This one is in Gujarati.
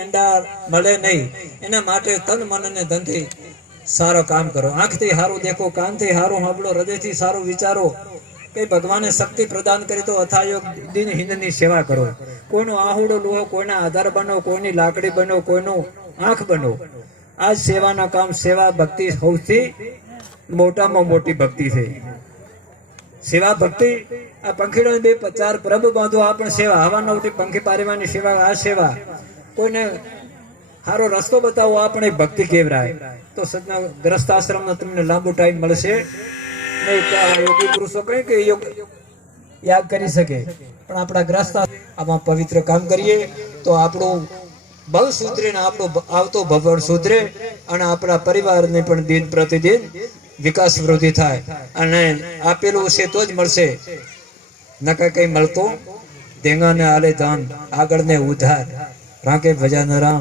એંડા મળે નહીં, એના માટે તન મન અને ધનથી સારો કામ કરો. આંખથી સારું દેખો, કાનથી સારું સાંભળો, હૃદયથી સારું વિચારો. કે ભગવાને શક્તિ પ્રદાન કરી તો અથાયોગ દિન હિંદની સેવા કરો. કોઈનો આહુડો લુહો, કોઈના આધાર બનો, કોઈની લાકડી બનો, કોઈનું આંખ બનો. આ સેવાના કામ, સેવા ભક્તિ સૌથી મોટામાં મોટી ભક્તિ છે. સેવા ભક્તિ આ પંખીડો બે ચાર પ્રભ બાંધો, આ પણ સેવા. હવાના ઉઠી પંખી પારવાની સેવા, આ સેવા. કોઈને સારો રસ્તો બતાવો, આ પણ એક ભક્તિ કહેવાય. તો સદના ગ્રસ્ત આશ્રમમાં તમને લાંબુ ટાઈમ મળશે નહીં. યોગી પુરુષો કઈ કે યાદ કરી શકે, પણ આપણા ગ્રસ્ત આમાં પવિત્ર કામ કરીએ તો આપણું ભવ સુધરે ને આપણો આવતો ભવન સુધરે, અને આપણા પરિવારને પણ દિન પ્રતિદિન વિકાસ વૃદ્ધિ થાય. અને આપેલું છે તો જ મળશે, નકા કઈ મળતો દેંગા ને આલે દાન, આગળ ને ઉધાર. રાકે ભજાન રામ.